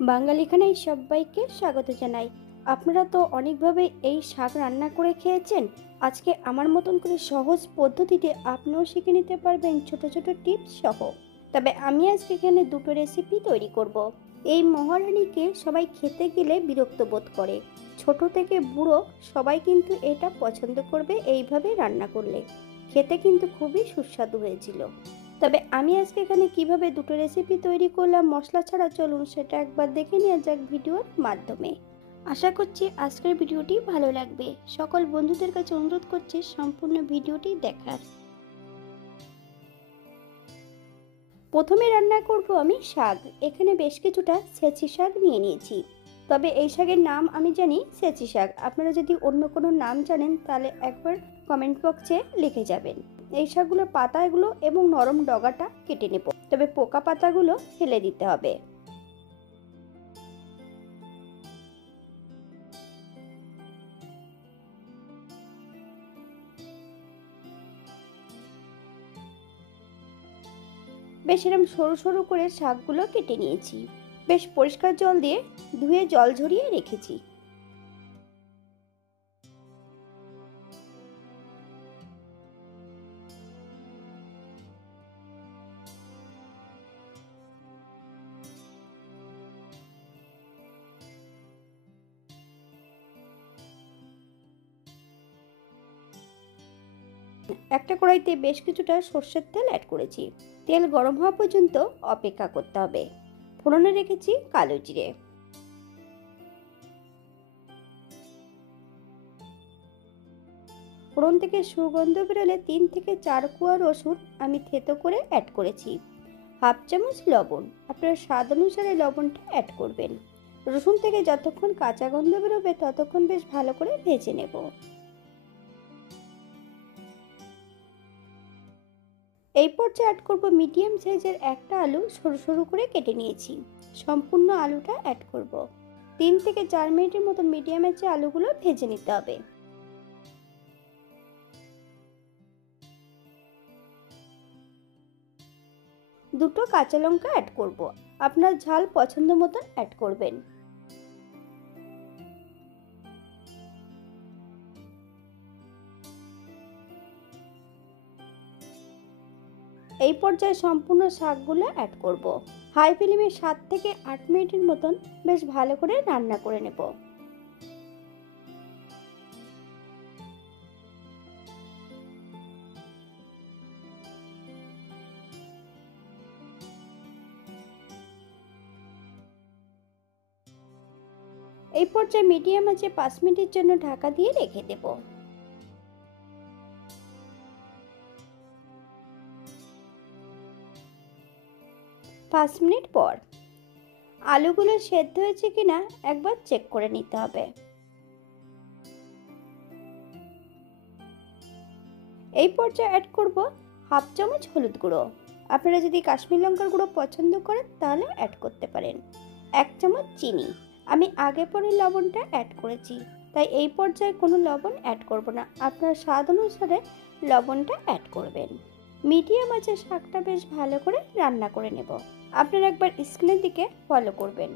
বাঙালি খানায় সবাইকে স্বাগত জানাই। আপনারা তো অনেকভাবে এই শাক রান্না করে খেয়েছেন। আজকে আমার মতন করে সহজ পদ্ধতিতে আপনিও শিখে নিতে পারবেন ছোট ছোট টিপস সহ। তবে আমি আজকে এখানে দুটো রেসিপি তৈরি করব। এই মহারানীকে সবাই খেতে গেলে বিরক্ত বোধ করে, ছোট থেকে বুড়ো সবাই কিন্তু এটা পছন্দ করবে। এইভাবে রান্না করলে খেতে কিন্তু খুবই সুস্বাদু হয়েছিল। তবে আমি আজকে এখানে কিভাবে দুটো রেসিপি তৈরি করলাম মশলা ছাড়া, চলুন সেটা একবার দেখে নেওয়া যাক ভিডিওর মাধ্যমে। আশা করছি আজকের ভিডিওটি ভালো লাগবে। সকল বন্ধুদের কাছে অনুরোধ করছি সম্পূর্ণ ভিডিওটি দেখার। প্রথমে রান্না করব আমি শাক। এখানে বেশ কিছুটা ছেঁচি শাক নিয়ে নিয়েছি। তবে এই শাকের নাম আমি জানি ছেঁচি শাক। আপনারা যদি অন্য কোনো নাম জানেন তাহলে একবার কমেন্ট বক্সে লিখে যাবেন। এই শাকগুলোর পাতাগুলো এবং নরম ডগাটা কেটে নেব, তবে পোকা পাতাগুলো ফেলে দিতে হবে। বেশ এরকম সরু সরু করে শাকগুলো কেটে নিয়েছি। বেশ পরিষ্কার জল দিয়ে ধুয়ে জল ঝরিয়ে রেখেছি। একটা কড়াইতে বেশ কিছুটা সর্ষের তেল অ্যাড করেছি। তেল গরম হওয়া পর্যন্ত অপেক্ষা করতে হবে। ফোড়নে রেখেছি কালো জিরে। ফোড়ন থেকে সুগন্ধ বেরোলে 3 থেকে 4 কোয়া রসুন আমি থেতো করে অ্যাড করেছি। হাফ চামচ লবণ, আপনার স্বাদ অনুসারে লবণটা অ্যাড করবেন। রসুন থেকে যতক্ষণ কাঁচা গন্ধ বেরোবে ততক্ষণ বেশ ভালো করে ভেজে নেব। এই পর্যায়ে অ্যাড করব মিডিয়াম সাইজের একটা আলু, সরু সরু করে কেটে নিয়েছি। সম্পূর্ণ আলুটা অ্যাড করব। 3 থেকে 4 মিনিটের মতো মিডিয়াম আঁচে আলুগুলো ভেজে নিতে হবে। দুটো কাঁচা লঙ্কা অ্যাড করব। আপনার ঝাল পছন্দ মতন অ্যাড করবেন। এই পর্যায়ে সম্পূর্ণ শাকগুলো অ্যাড করব। হাই ফ্লেমে 7 থেকে 8 মিনিটের মতন বেশ ভালো করে রান্না করে নেব। এই পর্যায়ে মিডিয়াম আঁচে 5 মিনিটের জন্য ঢাকা দিয়ে রেখে দেব। 5 মিনিট পর আলুগুলো সেদ্ধ হয়েছে কিনা একবার চেক করে নিতে হবে। এই পর্যায়ে অ্যাড করব হাফ চামচ হলুদ গুঁড়ো। আপনারা যদি কাশ্মীর লঙ্কার গুঁড়ো পছন্দ করেন তাহলে অ্যাড করতে পারেন। 1 চামচ চিনি। আমি আগে পরে লবণটা অ্যাড করেছি, তাই এই পর্যায়ে কোনো লবণ অ্যাড করব না। আপনার স্বাদ অনুসারে লবণটা অ্যাড করবেন। মিডিয়াম আঁচে শাকটা বেশ ভালো করে রান্না করে নেব। আপনারা একবার স্ক্রিনের দিকে ফলো করবেন।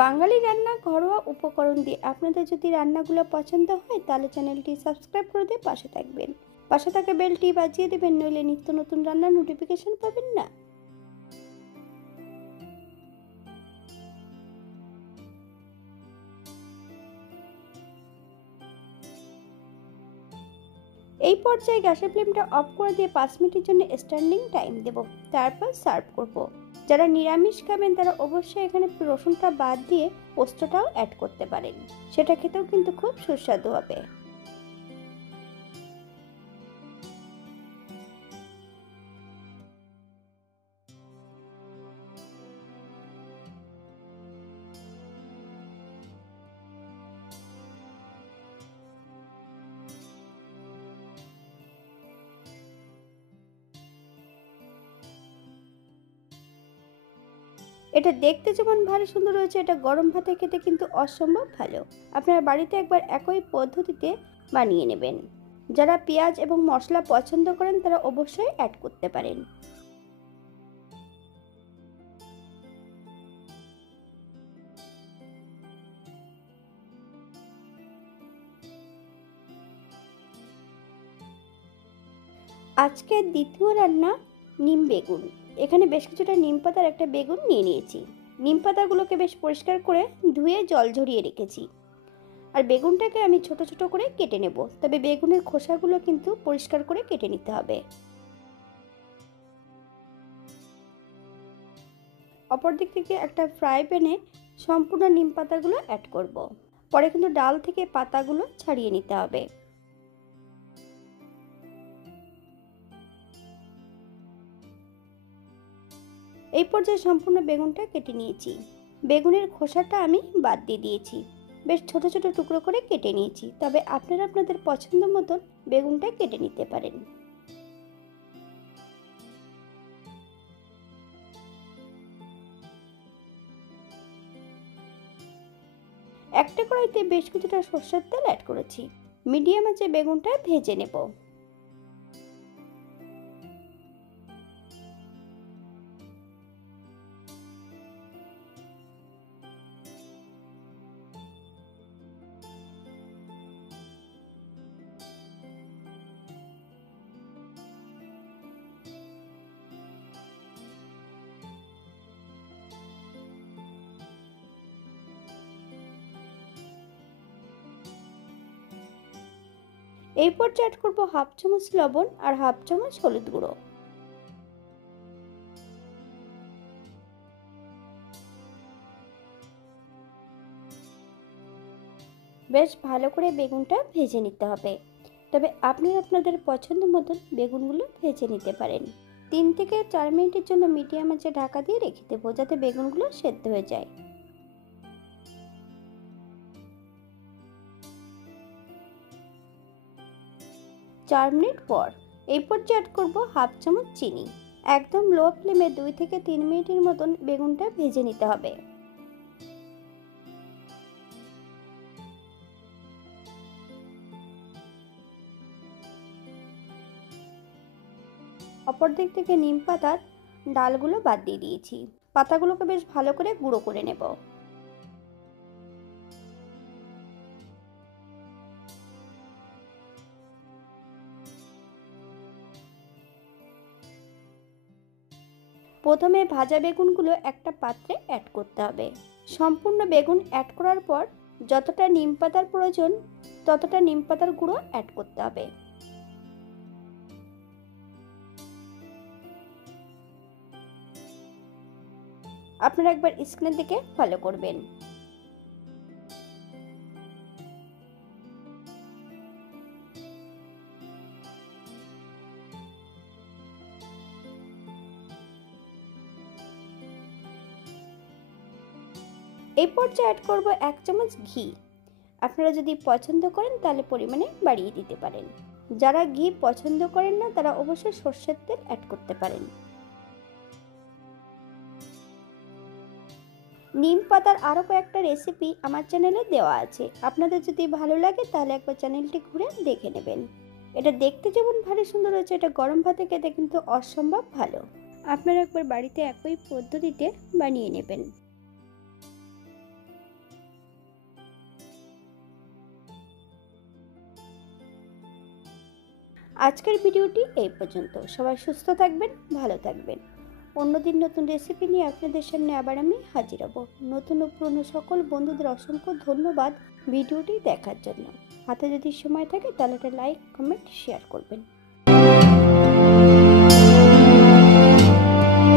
বাঙালি রান্না ঘরোয়া উপকরণ দিয়ে আপনাদের যদি রান্নাগুলো পছন্দ হয় তাহলে চ্যানেলটি সাবস্ক্রাইব করে দিয়ে পাশে থাকবেন। পাশে থাকা বেলটি বাজিয়ে দেবেন, নইলে নিত্য নতুন রান্নার নোটিফিকেশন পাবেন না। এই পর্যায়ে গ্যাসের ফ্লেমটা অফ করে দিয়ে 5 মিনিটের জন্য স্ট্যান্ডিং টাইম দেব। তারপর সার্ভ করব। যারা নিরামিষ খাবেন তারা অবশ্যই এখানে রসুনটা বাদ দিয়ে পোস্তটাও অ্যাড করতে পারেন। সেটা খেতেও কিন্তু খুব সুস্বাদু হবে। এটা দেখতে যেমন ভারী সুন্দর হয়েছে, এটা গরম ভাতে খেতে কিন্তু অসম্ভব ভালো। আপনারা বাড়িতে একবার একই পদ্ধতিতে বানিয়ে নেবেন। যারা পেঁয়াজ এবং মশলা পছন্দ করেন তারা অবশ্যই অ্যাড করতে পারেন। আজকের দ্বিতীয় রান্না নিম বেগুন। এখানে বেশ কিছুটা নিম পাতার একটা বেগুন নিয়ে নিয়েছি। নিম পাতাগুলোকে বেশ পরিষ্কার করে ধুয়ে জল ঝরিয়ে রেখেছি। আর বেগুনটাকে আমি ছোট ছোট করে কেটে নেব, তবে বেগুনের খোসাগুলো কিন্তু পরিষ্কার করে কেটে নিতে হবে। অপর দিক থেকে একটা ফ্রাই প্যানে সম্পূর্ণ নিম পাতাগুলো অ্যাড করব। পরে কিন্তু ডাল থেকে পাতাগুলো ছাড়িয়ে নিতে হবে। এই পর্যায়ে সম্পূর্ণ বেগুনটা কেটে নিয়েছি। বেগুনের খোসাটা আমি বাদ দিয়ে দিয়েছি। বেশ ছোট ছোট টুকরো করে কেটে নিয়েছি, তবে আপনারা আপনাদের পছন্দ মতন বেগুনটা কেটে নিতে পারেন। একটা কড়াইতে বেশ কিছুটা সরষের তেল অ্যাড করেছি। মিডিয়াম আঁচে বেগুনটা ভেজে নেব। এই পর্যায়ে অ্যাড করব হাফ চামচ লবণ আর হাফ চামচ হলুদ গুঁড়ো। বেশ ভালো করে বেগুনটা ভেজে নিতে হবে, তবে আপনারা আপনাদের পছন্দ মতন বেগুনগুলো ভেজে নিতে পারেন। 3 থেকে 4 মিনিটের জন্য মিডিয়াম আঁচে ঢাকা দিয়ে রেখে দেবো, যাতে বেগুনগুলো সেদ্ধ হয়ে যায়। 4 মিনিট পর এই পর্যায়ে অ্যাড করব হাফ চামচ চিনি। একদম লো ফ্লেমে 2 থেকে 3 মিনিটের মতন বেগুনটা ভেজে নিতে হবে। অপর দিক থেকে নিম পাতার ডালগুলো বাদ দিয়ে দিয়েছি। পাতাগুলোকে বেশ ভালো করে গুঁড়ো করে নেব। প্রথমে ভাজা বেগুনগুলো একটা পাত্রে অ্যাড করতে হবে। সম্পূর্ণ বেগুন অ্যাড করার পর যতটা নিম পাতার প্রয়োজন ততটা নিম পাতার গুঁড়ো অ্যাড করতে হবে। আপনারা একবার স্ক্রিনের দিকে ফলো করবেন। এই পর্যায়ে অ্যাড করব 1 চামচ ঘি। আপনারা যদি পছন্দ করেন তাহলে পরিমাণে বাড়িয়ে দিতে পারেন। যারা ঘি পছন্দ করেন না তারা অবশ্যই সরষের তেল অ্যাড করতে পারেন। নিম পাতার আরও কয়েকটা রেসিপি আমার চ্যানেলে দেওয়া আছে, আপনাদের যদি ভালো লাগে তাহলে একবার চ্যানেলটি ঘুরে দেখে নেবেন। এটা দেখতে যেমন ভারী সুন্দর হয়েছে, এটা গরম ভাতে খেতে কিন্তু অসম্ভব ভালো। আপনারা একবার বাড়িতে একই পদ্ধতিতে বানিয়ে নেবেন। আজকের ভিডিওটি এই পর্যন্ত। সবাই সুস্থ থাকবেন, ভালো থাকবেন। অন্যদিন নতুন রেসিপি নিয়ে আপনাদের সামনে আবার আমি হাজির হব। নতুন ও পুরনো সকল বন্ধুদের অসংখ্য ধন্যবাদ ভিডিওটি দেখার জন্য। হাতে যদি সময় থাকে তাহলে একটা লাইক, কমেন্ট, শেয়ার করবেন।